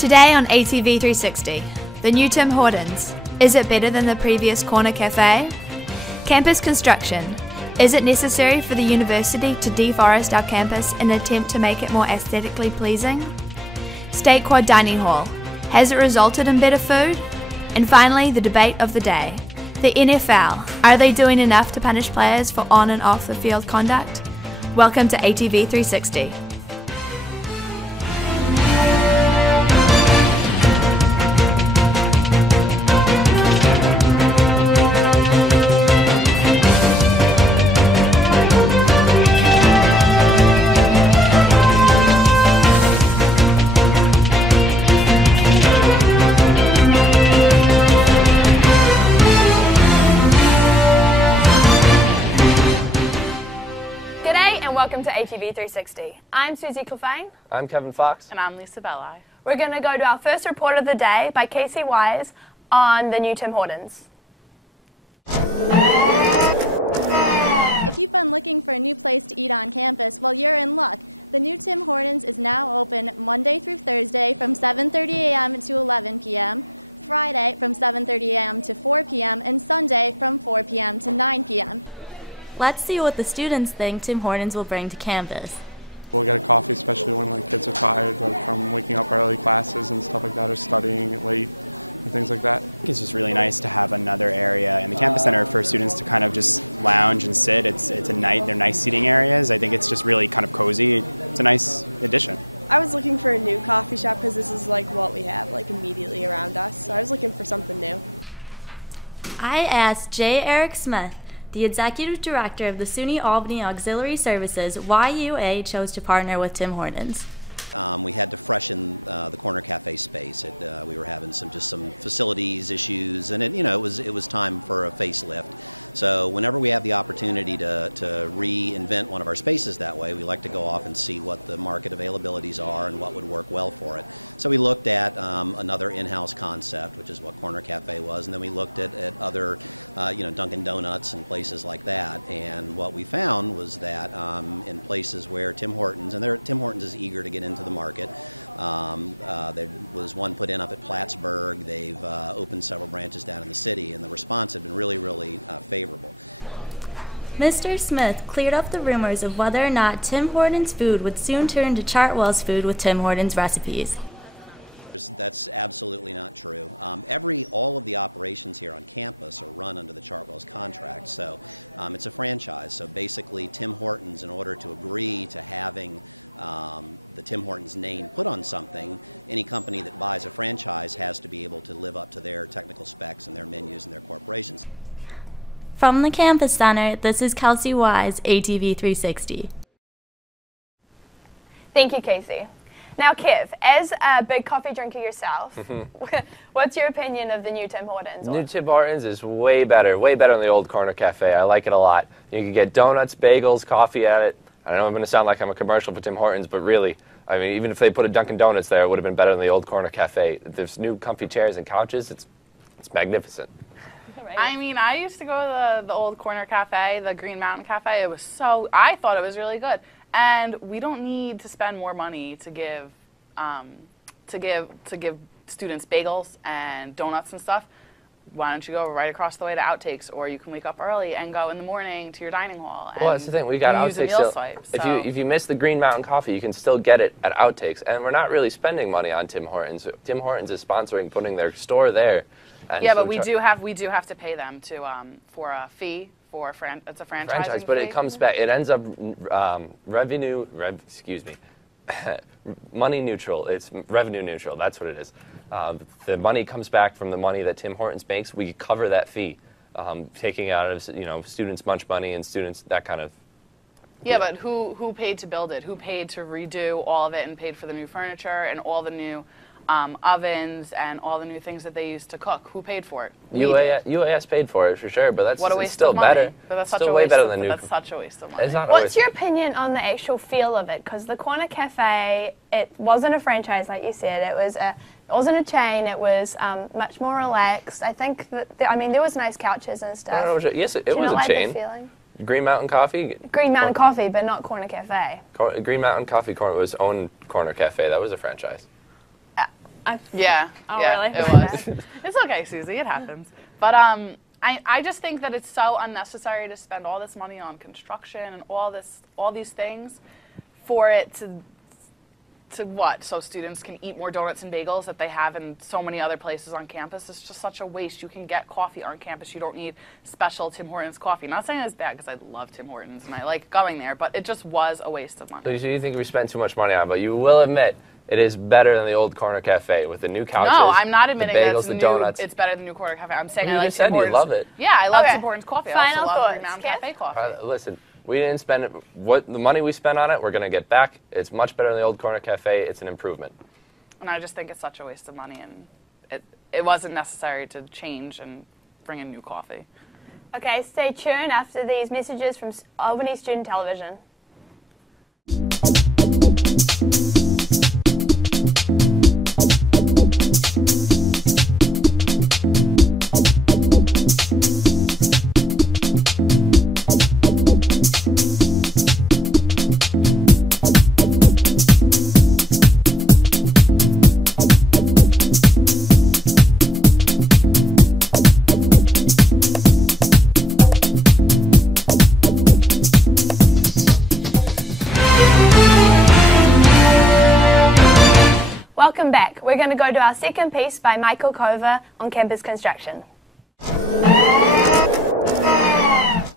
Today on ATV 360, the new Tim Hortons. Is it better than the previous corner cafe? Campus construction. Is it necessary for the university to deforest our campus in an attempt to make it more aesthetically pleasing? State Quad Dining Hall. Has it resulted in better food? And finally, the debate of the day. The NFL. Are they doing enough to punish players for on and off the field conduct? Welcome to ATV 360. Welcome to ATV 360. I'm Suzy. I'm Kevin Fox. And I'm Lisa Belli. We're going to go to our first report of the day by Casey Wise on the new Tim Hortons. If you've been looking for a new place to eat on campus, well, you're in luck. The new Tim Hortons is now open Monday through Thursday from 7:30 a.m. to 11 p.m., Friday from 7:30 a.m. to 4 p.m., and Sunday from 4 p.m. to 9 p.m. Let's see what the students think Tim Hortons will bring to campus. We'll get a coffee, especially when kids are tired from waking up early classes and stuff like that, or studying late and things like that. I think it's just really nice to have another area in the campus center for students to kind of just lounge and sit. They're nice seating areas. I think it's just really kind of cozy. It's a nice addition. I was looking for a new coffee shop because this is what we have immediately around us. So I was looking for something new. I asked J. Eric Smith, the Executive Director of the SUNY Albany Auxiliary Services, why UA chose to partner with Tim Hortons. We had to freshen the corner cafe space. We were having some facilities issues, and it was time for a facelift. So whenever we have the opportunity to reinvent one of our spaces that way, we like to go off and see what the market availabilities are and what would work well for it. So we looked at another in-house concept, which is what Corner Cafe was, and then we looked at other, Dunkin' Donuts and places like that. And what we found was that in places where Tim Hortons, and Tim Hortons is eager to get into the market. There was one put in up at Plattsburgh. They've opened several branches down in the city, and the response had been really, really favorable. Mr. Smith cleared up the rumors of whether or not Tim Hortons food would soon turn to Chartwell's food with Tim Hortons recipes. That's absolutely not true. All of the operations here on campus are run under the Chartwell's contract, so it's a franchise. So basically, Tim Hortons, in order to agree to having the Tim Hortons name put on something, any company that buys a franchise has to be able to live up to their technical specs and their menus and their corporations. From the Campus Center, this is Kelsey Wise, ATV 360. Thank you, Casey. Now, Kev, as a big coffee drinker yourself, what's your opinion of the new Tim Hortons? New Tim Hortons is way better than the old corner cafe. I like it a lot. You can get donuts, bagels, coffee at it. I know I'm going to sound like I'm a commercial for Tim Hortons, but really, I mean, even if they put a Dunkin' Donuts there, it would have been better than the old corner cafe. There's new comfy chairs and couches. It's magnificent. I mean, I used to go to the old corner cafe, the Green Mountain Cafe. I thought it was really good. And we don't need to spend more money to give students bagels and donuts and stuff. Why don't you go right across the way to Outtakes, or you can wake up early and go in the morning to your dining hall. Well, that's the thing. We got Outtakes still. If you miss the Green Mountain Coffee, you can still get it at Outtakes. And we're not really spending money on Tim Hortons. Tim Hortons is sponsoring putting their store there. Yeah, but we do have to pay them for a fee. It's a franchise, but it comes back. It ends up money neutral. It's revenue neutral. That's what it is. The money comes back from the money that Tim Hortons makes. We cover that fee, taking out of students' lunch money and students that kind of. Yeah, but who paid to build it? Who paid to redo all of it and paid for the new furniture and all the new ovens and all the new things that they used to cook? Who paid for it? UAS paid for it for sure, but that's still better. But that's still way better than new. That's such a waste of money. What's your opinion on the actual feel of it? Because the Corner Cafe, it wasn't a franchise like you said. It wasn't a chain. It was much more relaxed. I think that there was nice couches and stuff. Yes, it was a chain. Green Mountain Coffee? Green Mountain Coffee, but not Corner Cafe. Green Mountain Coffee was own Corner Cafe. That was a franchise. Yeah, really it was. It's okay, Suzy, it happens. But I just think that it's so unnecessary to spend all this money on construction and all these things for it to what? So students can eat more donuts and bagels that they have in so many other places on campus. It's just such a waste. You can get coffee on campus. You don't need special Tim Hortons coffee. Not saying it's bad, because I love Tim Hortons and I like going there, but it just was a waste of money. So you think we spent too much money on it, but you will admit it is better than the old corner cafe with the new couches. No, I'm not admitting the bagels, that it's better than the new corner cafe. I'm saying you I like just said Tim Hortons. You love it. Yeah, I love Okay. Tim Hortons coffee. Final I also love thoughts. Renowned Cafe coffee. Listen, we didn't spend it. The money we spent on it, we're going to get back. It's much better than the old corner cafe. It's an improvement. And I just think it's such a waste of money, and it wasn't necessary to change and bring in new coffee. Okay, stay tuned after these messages from Albany Student Television. Welcome back. We're going to go to our second piece by Michael Cover on campus construction.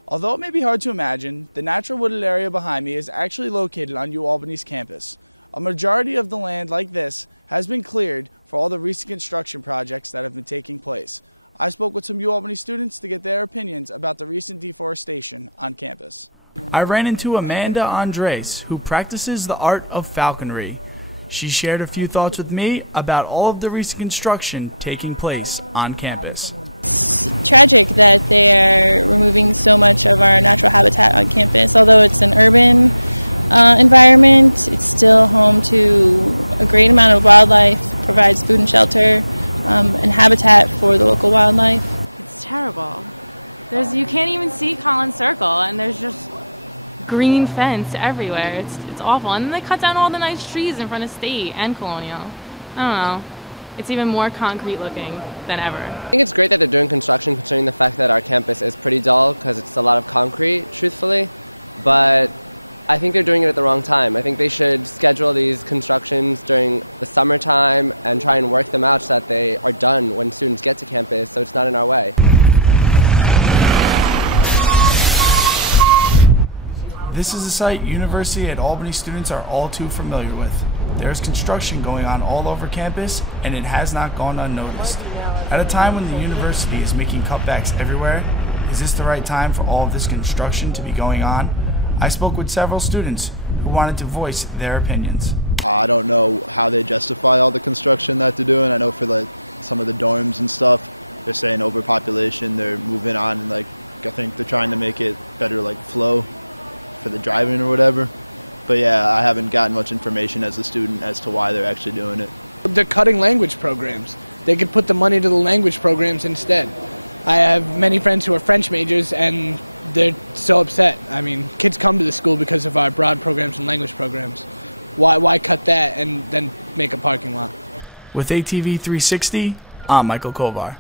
Although it may be hard to imagine, the natural wooded area behind me is actually located on UAlbany's campus. A majority of the land like this has been cleared for all the recent construction projects that have been taking place. I spoke with some UAlbany students to get their opinions about the recent deforestation on campus. I ran into Amanda Andres, who practices the art of falconry. She shared a few thoughts with me about all of the recent construction taking place on campus. It's tragic that they're removing so much of our natural habitat on campus. Although it's an urban environment, it's still home to a great amount of wildlife, provides food and shelter and habitat for the local wildlife. It's terrible. You can't even see Collins Circle, and there's just green fence everywhere. It's awful. And then they cut down all the nice trees in front of State and Colonial. I don't know. It's even more concrete looking than ever. I think it's great that they're doing construction, considering the fact that our campus is pretty dull because it's a lot of concrete, truthfully. But I think they're doing it at the wrong time. I think they should schedule these constructions during the summertime and try and work them out so that they are done when students get to campus, so it's not in our way. This is a site University at Albany students are all too familiar with. There's construction going on all over campus, and it has not gone unnoticed. At a time when the university is making cutbacks everywhere, is this the right time for all of this construction to be going on? I spoke with several students who wanted to voice their opinions. I don't know how they justify all the construction that they're doing. I know for like some of the dorms and stuff, they're saying overpopulation, they're moving on, and like I think they're trying to make it better like flow for the driving or whatever. But yeah, I haven't gotten much information as a student as to why they're actually doing it. They're cutting language programs. They could put the money to the language programs instead. I have many friends who are French majors, and they're so upset. I mean, kids come to the school because of our broad programs and language programs. Why cut that and then make a parking lot? With ATV 360, I'm Michael Kovar.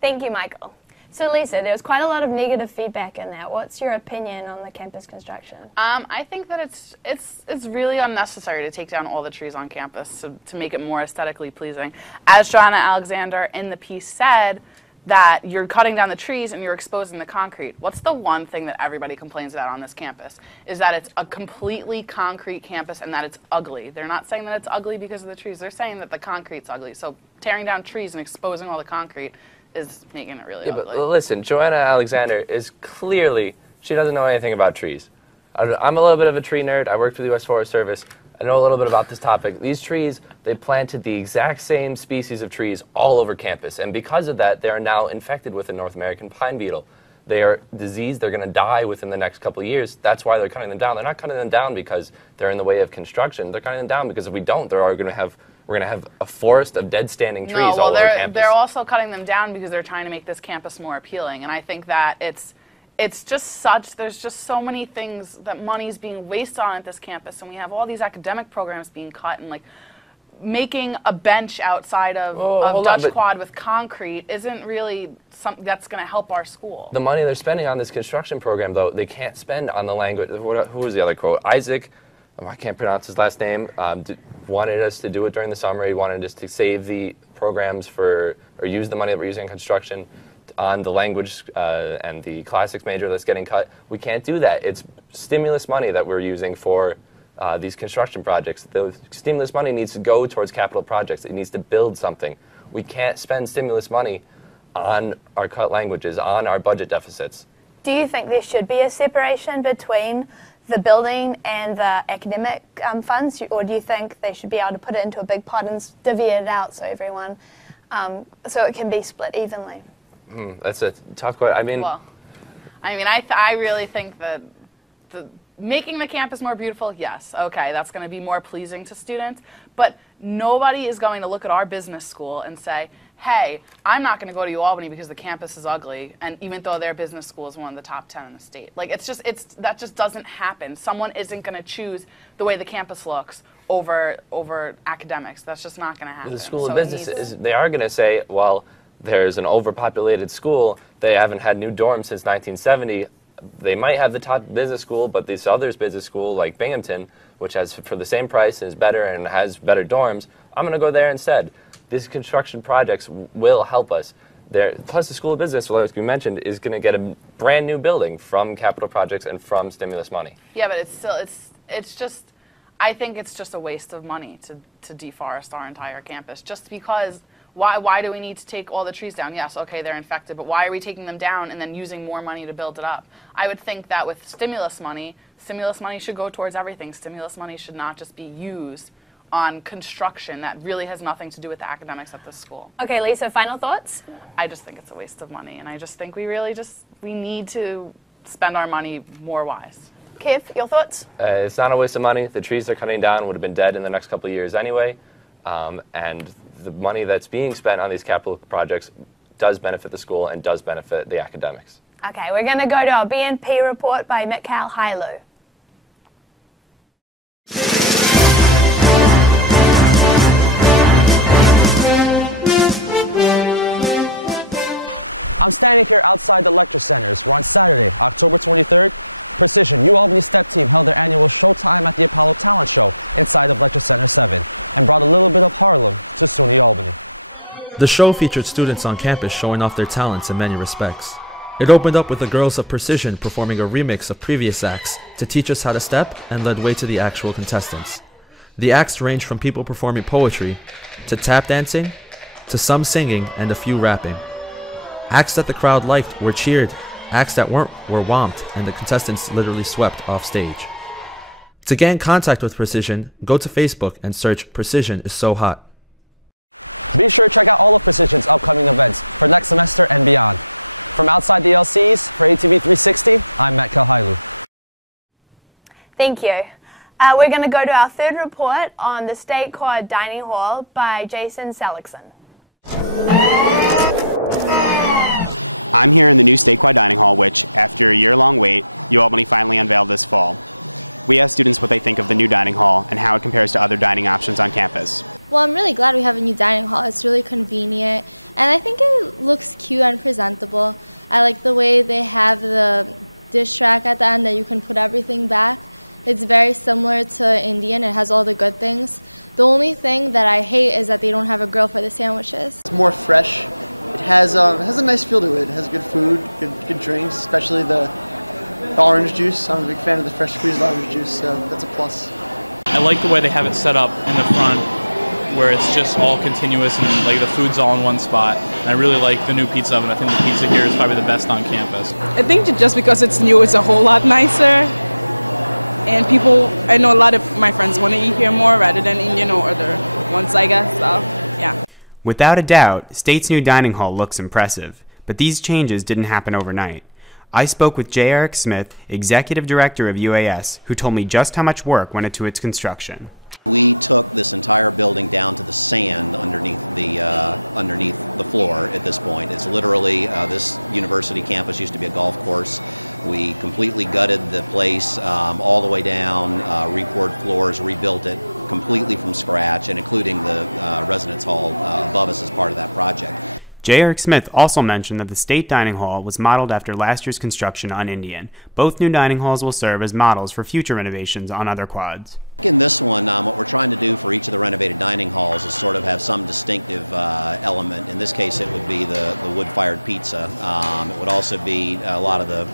Thank you, Michael. So Lisa, there was quite a lot of negative feedback in that. What's your opinion on the campus construction? I think that it's really unnecessary to take down all the trees on campus to make it more aesthetically pleasing. As Joanna Alexander in the piece said, that you're cutting down the trees and you're exposing the concrete. What's the one thing that everybody complains about on this campus? Is that it's a completely concrete campus and that it's ugly. They're not saying that it's ugly because of the trees. They're saying that the concrete's ugly. So tearing down trees and exposing all the concrete is making it really ugly. But listen, Joanna Alexander is clearly, she doesn't know anything about trees. I'm a little bit of a tree nerd. I worked for the U.S. Forest Service. I know a little bit about this topic. These trees, they planted the exact same species of trees all over campus. And because of that, they are now infected with the North American pine beetle. They are diseased. They're going to die within the next couple of years. That's why they're cutting them down. They're not cutting them down because they're in the way of construction. They're cutting them down because if we don't, we're going to have a forest of dead standing trees all over campus. They're also cutting them down because they're trying to make this campus more appealing. And I think that it's it's just there's just so many things that money's being wasted on at this campus, and we have all these academic programs being cut, and like making a bench outside of Dutch Quad with concrete isn't really something that's going to help our school. The money they're spending on this construction program, though, they can't spend on the language. Who was the other quote? Isaac, I can't pronounce his last name, wanted us to do it during the summer. He wanted us to save the programs or use the money that we're using in construction on the language and the classics major that's getting cut. We can't do that. It's stimulus money that we're using for these construction projects. The stimulus money needs to go towards capital projects. It needs to build something. We can't spend stimulus money on our cut languages, on our budget deficits. Do you think there should be a separation between the building and the academic funds, or do you think they should be able to put it into a big pot and divvy it out so everyone, so it can be split evenly? That's a tough question. I really think that making the campus more beautiful, yes, okay, that's going to be more pleasing to students, but nobody is going to look at our business school and say, hey, I'm not going to go to UAlbany because the campus is ugly, and even though their business school is one of the top 10 in the state. Like, that just doesn't happen. Someone isn't going to choose the way the campus looks over academics. That's just not going to happen. The School of Business, they are going to say, well, there's an overpopulated school. They haven't had new dorms since 1970. They might have the top business school, but this other's business school, like Binghamton, which has, for the same price, is better and has better dorms, I'm going to go there instead. These construction projects will help us. Plus, the School of Business, like we mentioned, is going to get a brand new building from capital projects and from stimulus money. Yeah, but it's just, I think it's just a waste of money to deforest our entire campus, just because. Why do we need to take all the trees down? Yes, okay, they're infected, but why are we taking them down and then using more money to build it up? I would think that with stimulus money should go towards everything. Stimulus money should not just be used on construction that really has nothing to do with the academics at this school. Okay, Lisa, final thoughts? I just think it's a waste of money, and I just think we need to spend our money more wise. Kev, your thoughts? It's not a waste of money. The trees they're cutting down would have been dead in the next couple of years anyway, and the money that's being spent on these capital projects does benefit the school and does benefit the academics. Okay, we're going to go to our BNP report by Mikhail Hailu. I'm standing here outside the lecture centers where on Saturday, October 23rd, Precision UAlbany Step Team held their annual Showtime at the Apollo Talent Show inside of Lecture Center 7 and brought a little bit of Harlem to SUNY Albany. The show featured students on campus showing off their talents in many respects. It opened up with the girls of Precision performing a remix of previous acts to teach us how to step and led way to the actual contestants. The acts ranged from people performing poetry to tap dancing to some singing and a few rapping. Acts that the crowd liked were cheered. Acts that weren't were whomped, and the contestants literally swept off stage. To get in contact with Precision, go to Facebook and search Precision is so hot. Be sure to check out all of Precision's upcoming events for next semester and beyond. From outside the LCs, for ATV 360, I'm Matt Kalhailu. Thank you. We're going to go to our third report on the State Quad Dining Hall by Jason Seligson. I'm here in the new State Quad Dining Hall, which, after a year-long wait, UAlbany finally unveiled this fall. We asked students what they think of the new dining hall and how it compares to other dining options on campus. Well, I'm really glad we have a new dining hall. It's really convenient, and I think it looks cute and presentable. I like the way they have the dish rack at the end that you can put everything back. It's very similar to Indian. It has all the good things. The only thing that I hate is that they don't have a grill for the sandwiches. It's more fresh. It has a nice feel to it. It has good food, good drinks, especially the orange juice. I'm a big fan of the fresh squeezed orange juice, so that's a plus. I like the way they have it set up in the front, where it's just all continuous and like the food's all in one spot. And I really like the new pizza oven. I think the pizza here is probably the best on campus. I think just because it's new, it's a whole lot nicer. And people, I know a lot of my friends want to eat here more rather than Indian or other ones, I guess, so yeah. Without a doubt, State's new dining hall looks impressive, but these changes didn't happen overnight. I spoke with J. Eric Smith, Executive Director of UAS, who told me just how much work went into its construction. We took this entire building down to the sand underneath the floor at this point. It's literally, this university campus used to be a golf course. We completely gutted the place all the way down, re-poured floors, rebuilt it completely from scratch, and including the residence hall above us as part of that project. J. Eric Smith also mentioned that the State Dining Hall was modeled after last year's construction on Indian. Both new dining halls will serve as models for future renovations on other quads. In this one, what we're trying to do for each of the renovated dining halls is sort of have some distinctive element. In this case, it would be the wood-fired pizza. It would also be a lot of the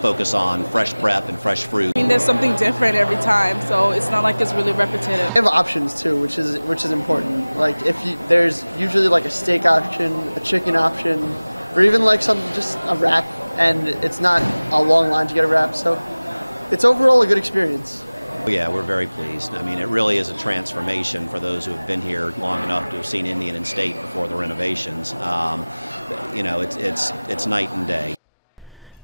focus on fresh prep and fresh fruit. I mean, there's something different every time, so it's not like it's really repetitive. We have options too, which is important. Like there's usually like a steak option, a chicken option, or even like just a wrap, and it's not a long line to get a wrap. So it's overall a good experience. Yeah, we're very pleased. I mean, it really is a transformation for those who have been here long enough to have seen Indian and State before the renovations. You know, it's night and day.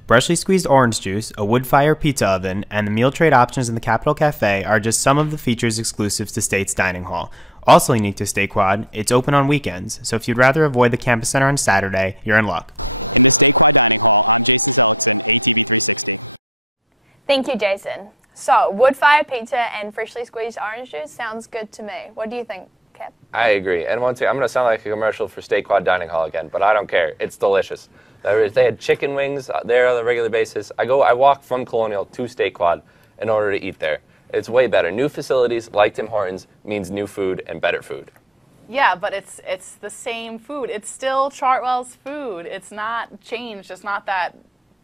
Freshly squeezed orange juice, a wood-fire pizza oven, and the meal trade options in the Capitol Cafe are just some of the features exclusive to State's Dining Hall. Also unique to State Quad, it's open on weekends, so if you'd rather avoid the Campus Center on Saturday, you're in luck. In the State Quad Dining Hall, I'm Jason Seligson, ATV 360. Thank you, Jason. So, wood-fired pizza and freshly squeezed orange juice sounds good to me. What do you think, Cap? I agree. And once again, I'm going to sound like a commercial for State Quad Dining Hall again, but I don't care. It's delicious. They had chicken wings there on a regular basis. I walk from Colonial to State Quad in order to eat there. It's way better. New facilities like Tim Hortons means new food and better food. Yeah, but it's the same food. It's still Chartwell's food. It's not changed. It's not that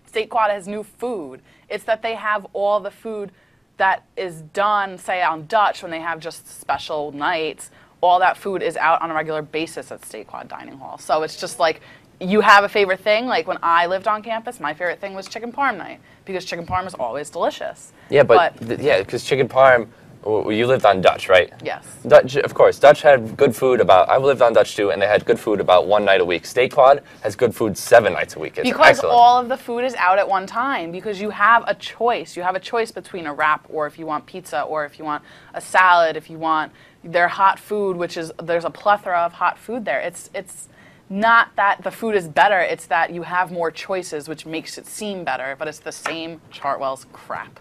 State Quad has new food. It's that they have all the food that is done, say, on Dutch when they have just special nights. All that food is out on a regular basis at State Quad Dining Hall. So it's just like, you have a favorite thing. Like when I lived on campus, my favorite thing was chicken parm night because chicken parm is always delicious. Yeah, because chicken parm, you lived on Dutch, right? Yes. Dutch, of course. Dutch had good food I lived on Dutch too, and they had good food about one night a week. State Quad has good food 7 nights a week. It's because excellent. All of the food is out at one time because you have a choice. You have a choice between a wrap or if you want pizza or if you want a salad, if you want their hot food, there's a plethora of hot food there. It's not that the food is better, it's that you have more choices, which makes it seem better, but it's the same Chartwell's crap.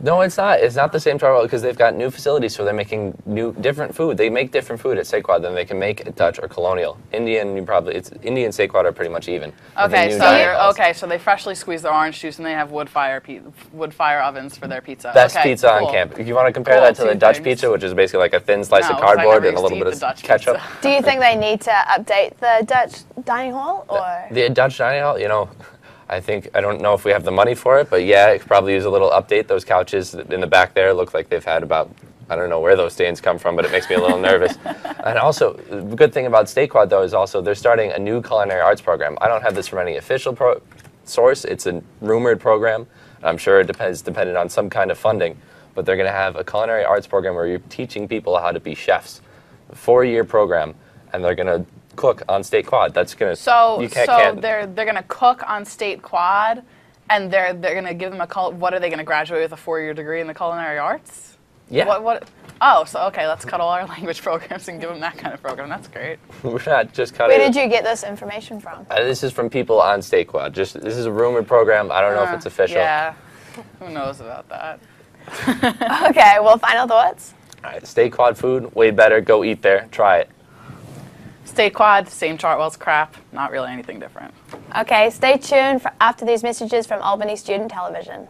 No, it's not. It's not the same Chartwell because they've got new facilities, so they're making different food. They make different food at State Quad than they can make at Dutch or Colonial. Indian and State Quad are pretty much even. Okay, so they freshly squeeze their orange juice and they have wood fire ovens for their pizza. Best pizza on campus. If you want to compare that to the Dutch pizza, which is basically like a thin slice of cardboard and a little bit of ketchup. Do you think they need to update the Dutch dining hall, or the Dutch dining hall? You know, I don't know if we have the money for it, but yeah, it could probably use a little update. Those couches in the back there look like they've had about, I don't know where those stains come from, but it makes me a little nervous. And also, the good thing about State Quad, though, is also they're starting a new culinary arts program. I don't have this from any official source. It's a rumored program. I'm sure it dependent on some kind of funding, but they're going to have a culinary arts program where you're teaching people how to be chefs. A 4-year program, and they're going to cook on State Quad. That's gonna they're gonna cook on State Quad, and they're gonna give them what are they gonna graduate with a 4-year degree in the culinary arts? Yeah. What? Oh, so okay, let's cut all our language programs and give them that kind of program. That's great. We're not just cutting. Where did you get this information from? This is from people on State Quad. This is a rumored program. I don't know if it's official. Yeah. Who knows about that? Okay. Well, final thoughts. All right. State Quad food, way better. Go eat there. Try it. State Quad, same Chartwell's crap, not really anything different. Okay, stay tuned for after these messages from Albany Student Television.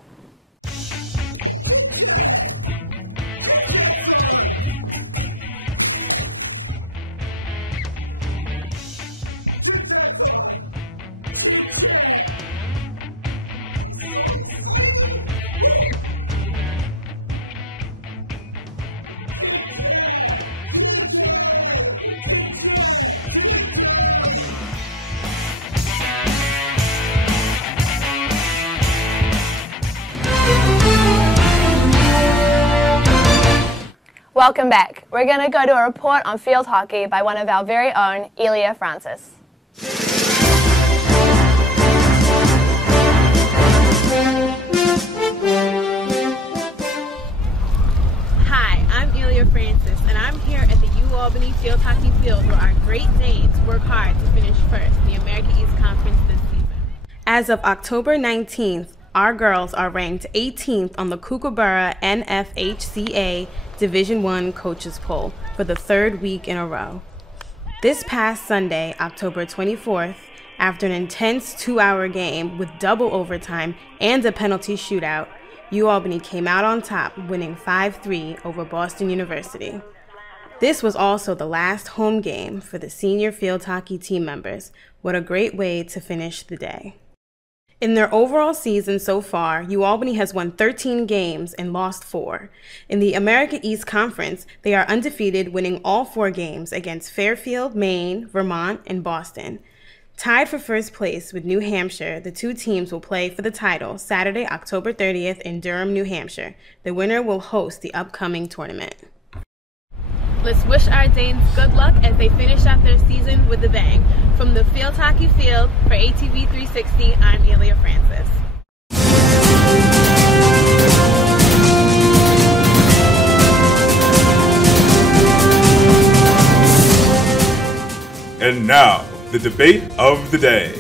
Chit Chat! Chit Chat's on! Chit Chat's on! Chit Chat! I'm so excited! Woo! Chit Chat! Chit Chat! Chit Chat! Chit Chat! Welcome back. We're going to go to a report on field hockey by one of our very own, Elia Francis. Hi, I'm Elia Francis. As of October 19th, our girls are ranked 18th on the Kookaburra NFHCA Division I Coaches Poll for the third week in a row. This past Sunday, October 24th, after an intense 2-hour game with double overtime and a penalty shootout, UAlbany came out on top, winning 5-3 over Boston University. This was also the last home game for the senior field hockey team members. What a great way to finish the day. In their overall season so far, UAlbany has won 13 games and lost 4. In the America East Conference, they are undefeated, winning all 4 games against Fairfield, Maine, Vermont, and Boston. Tied for first place with New Hampshire, the two teams will play for the title Saturday, October 30th in Durham, New Hampshire. The winner will host the upcoming tournament. Let's wish our Danes good luck as they finish out their season with a bang. From the field hockey field, for ATV 360, I'm Elia Francis. And now, the debate of the day.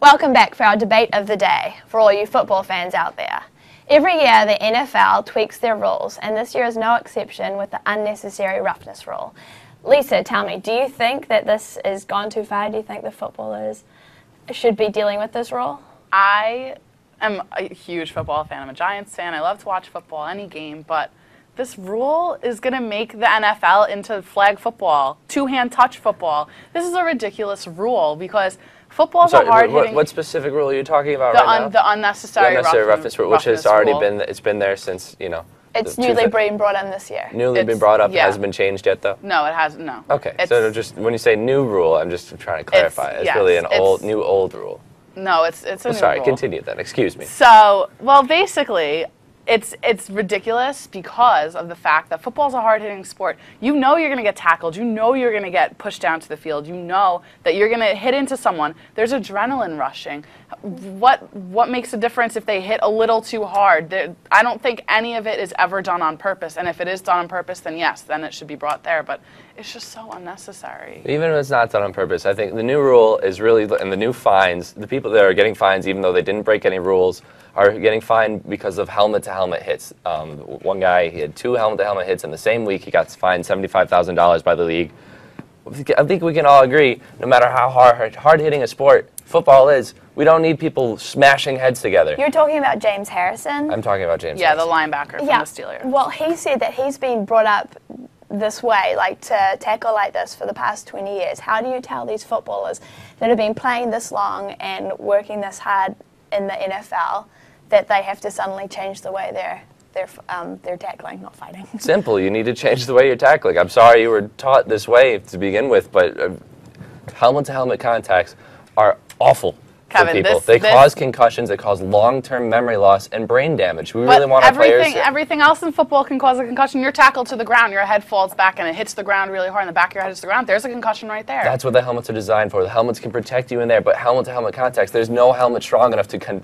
Welcome back for our debate of the day for all you football fans out there. Every year the NFL tweaks their rules, and this year is no exception with the unnecessary roughness rule. Lisa, tell me, do you think that this has gone too far? Do you think the footballers should be dealing with this rule? I am a huge football fan. I'm a Giants fan. I love to watch football, any game, but this rule is going to make the NFL into flag football, two-hand touch football. This is a ridiculous rule because football's a hard-hitting... What specific rule are you talking about right now? The unnecessary roughness rule, which has already been, it's been there since, you know. It's newly been brought in this year. Newly been brought up, hasn't been changed yet though? No, it hasn't, no. Okay, so just when you say new rule, I'm just trying to clarify. It's really an old rule. No, it's a new rule. Sorry, continue then, excuse me. So, well, basically, it's ridiculous because of the fact that football's a hard-hitting sport. You know you're going to get tackled. You know you're going to get pushed down to the field. You know that you're going to hit into someone. There's adrenaline rushing. What makes a difference if they hit a little too hard? I don't think any of it is ever done on purpose. And if it is done on purpose, then yes, then it should be brought there. But it's just so unnecessary. Even if it's not done on purpose, I think the new rule is really, and the new fines, the people that are getting fines, even though they didn't break any rules, are getting fined because of helmet-to-helmet hits. One guy, he had 2 helmet-to-helmet hits in the same week. He got fined $75,000 by the league. I think we can all agree, no matter how hard-hitting a sport football is, we don't need people smashing heads together. You're talking about James Harrison? I'm talking about James Harrison. The linebacker from the Steelers. Well, he said that he's been brought up this way, like to tackle like this for the past 20 years. How do you tell these footballers that have been playing this long and working this hard in the NFL that they have to suddenly change the way they're tackling, not fighting? Simple. You need to change the way you're tackling. I'm sorry you were taught this way to begin with, but helmet-to-helmet contacts are awful Kevin, for people. They cause concussions, they cause long-term memory loss and brain damage. We really want our players to... Everything else in football can cause a concussion. You're tackled to the ground, your head falls back, and it hits the ground really hard, and the back of your head hits the ground. There's a concussion right there. That's what the helmets are designed for. The helmets can protect you in there, but helmet-to-helmet contacts, there's no helmet strong enough to stop...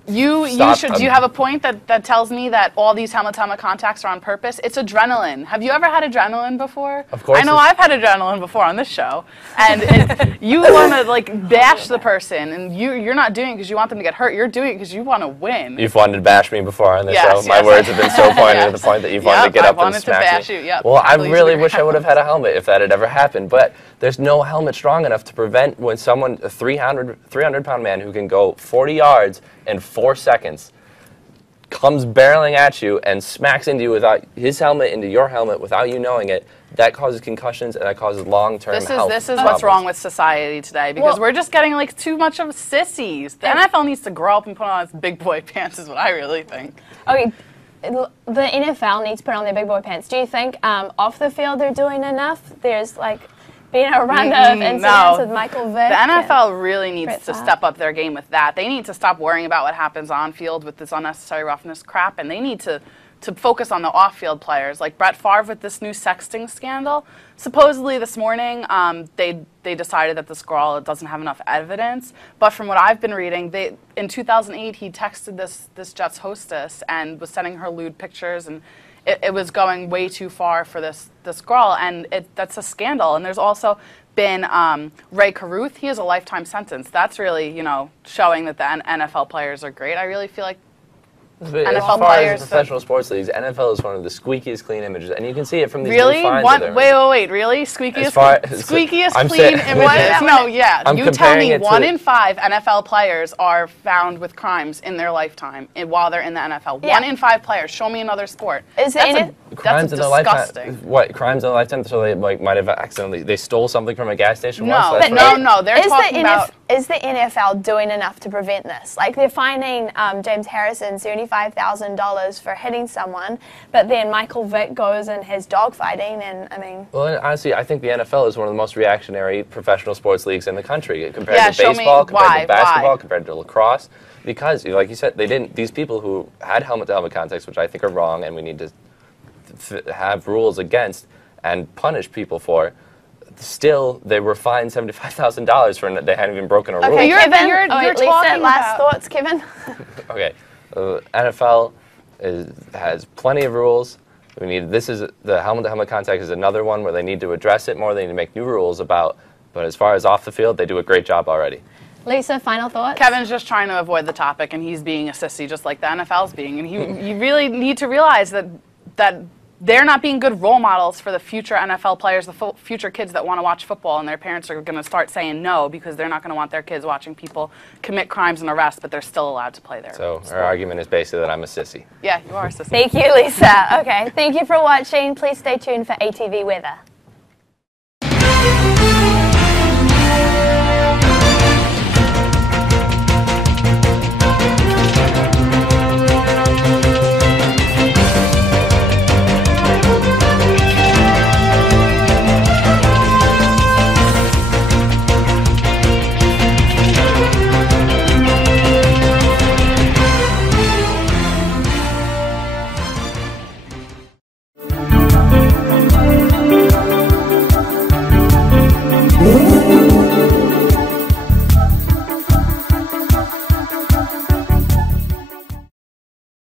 Do you have a point that tells me that all these helmet-to-helmet contacts are on purpose? It's adrenaline. Have you ever had adrenaline before? Of course. I know I've had adrenaline before on this show, and you want to like bash the person, and you're not doing it because you want them to get hurt. You're doing it because you want to win. You've wanted to bash me before on this show. My words have been so pointed to the point that you've wanted to get up and smack me. Well, I really wish I would have had a helmet if that had ever happened, but there's no helmet strong enough to prevent when someone, a 300-pound man who can go 40 yards in 4 seconds, comes barreling at you and smacks into you without his helmet into your helmet without you knowing it. That causes concussions and that causes long-term health This is what's wrong with society today because we're just getting like too much of sissies. The NFL needs to grow up and put on its big boy pants is what I really think. Okay, the NFL needs to put on their big boy pants. Do you think off the field they're doing enough? There's like been a run of incidents with Michael Vick. The NFL really needs to step up their game with that. They need to stop worrying about what happens on field with this unnecessary roughness crap, and they need to focus on the off-field players, like Brett Favre with this new sexting scandal. Supposedly this morning, they decided that this girl doesn't have enough evidence. But from what I've been reading, in 2008 he texted this Jets hostess and was sending her lewd pictures, and it was going way too far for this girl, and that's a scandal. And there's also been Ray Caruth, he has a lifetime sentence. That's really, you know, showing that the NFL players are great. I really feel like NFL players. As professional sports leagues, NFL is one of the squeakiest clean images, and you can see it from these really. new fines. Wait, really? Squeakiest clean images? No, yeah. You tell me 1 in 5 NFL players are found with crimes in their lifetime while they're in the NFL. Yeah. 1 in 5 players. Show me another sport. Is it crimes in their lifetime? What crimes in their lifetime? So they might have accidentally stole something from a gas station. No, once? no. They're talking about. Is the NFL doing enough to prevent this? Like they're fining James Harrison $75,000 for hitting someone, but then Michael Vick goes and has dogfighting, and I mean. Well, honestly, I think the NFL is one of the most reactionary professional sports leagues in the country compared to baseball, compared to basketball, compared to lacrosse. Because, like you said, they didn't. These people who had helmet-to-helmet contacts, which I think are wrong, and we need to have rules against and punish people for. Still, they were fined $75,000 for they hadn't even broken a rule. Okay, you're talking last thoughts, Kevin. Okay, NFL has plenty of rules. We need the helmet-to-helmet contact is another one where they need to address it more. They need to make new rules about. But as far as off the field, they do a great job already. Lisa, final thoughts? Kevin's just trying to avoid the topic, and he's being a sissy just like the NFL's being. And you really need to realize that they're not being good role models for the future NFL players, the future kids that want to watch football, and their parents are going to start saying no because they're not going to want their kids watching people commit crimes and arrest, but they're still allowed to play there. So our argument is basically that I'm a sissy. Yeah, you are a sissy. Thank you, Lisa. Okay, thank you for watching. Please stay tuned for ATV weather.